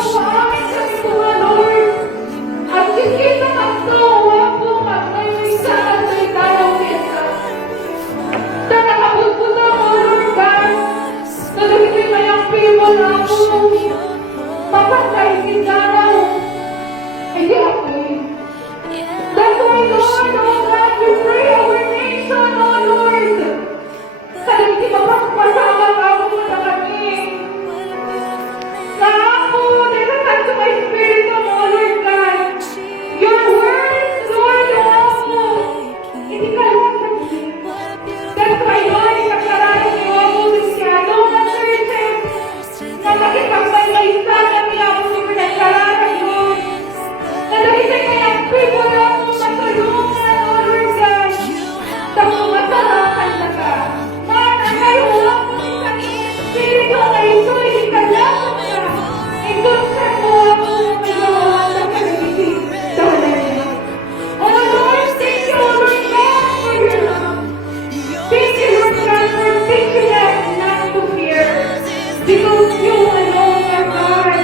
ako amin sa mga Lord. At higit na kanto, huwag po magmay sa salita ng Diyos. Nakakabot po na ako, Lord God. Nagagawin may ang people ako. Mapagkaigin na raw. Hindi ako eh. That's why, Lord, oh God, we pray our nation, oh Lord. Kaya hindi mapagpasama ako sa kami. Sa ako, nagkakad sa my spirit mo, Lord God. Your words, Lord, oh ako. Hindi ka lang sabihin. That's why, Lord, ikakaralan niyo ako masyado na churches na nakipagpaglaysa na niya ako sa pinagkaralan mo. Na nakita niya ang people na ako matulungan, oh Lord God. Sa mga tarakan na ka. Mana kayo ako sa Espiritu na ito, hindi ka lang ka. Indulsan mo ako magawa sa kalibig sa niya. Oh Lord, thank you, Lord God, for your love. Thank you, Lord God, for teaching us not to fear. Because you alone are God.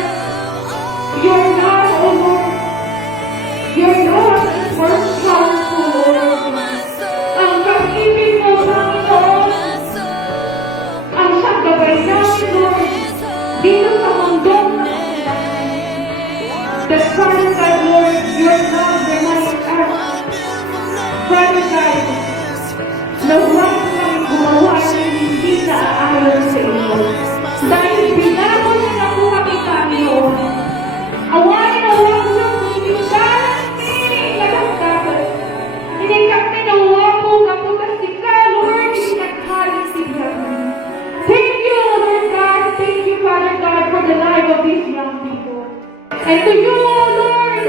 You're not, oh Lord. You're not more powerful, Lord. Ang pag-ibig mo, Panginoon, ang saggabay namin, Lord, dito sa mundong the Father God, Lord, your love reminds us, Father God, na huwag kami gumawa ng hindi naaayon sa iyo. Dahil binago niyo na po kami, Panginoon. Awain na huwag nyo pinigdaran ni nagagdagan. Inikap na nawa po kaputas si ka, Lord, inikakhalis si kami. Thank you, Lord God. Thank you, Father God, for the life of these young people. And to you, Lord,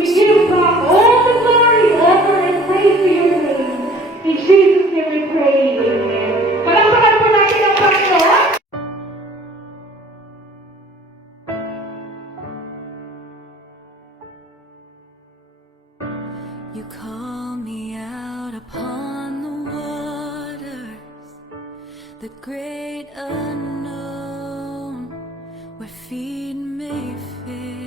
we give back all the glory, honor, and praise to your name. In Jesus' name we pray. Amen. Palakpakan po natin ang Panginoon. You call me out upon the waters, the great unknown, where feet may fail.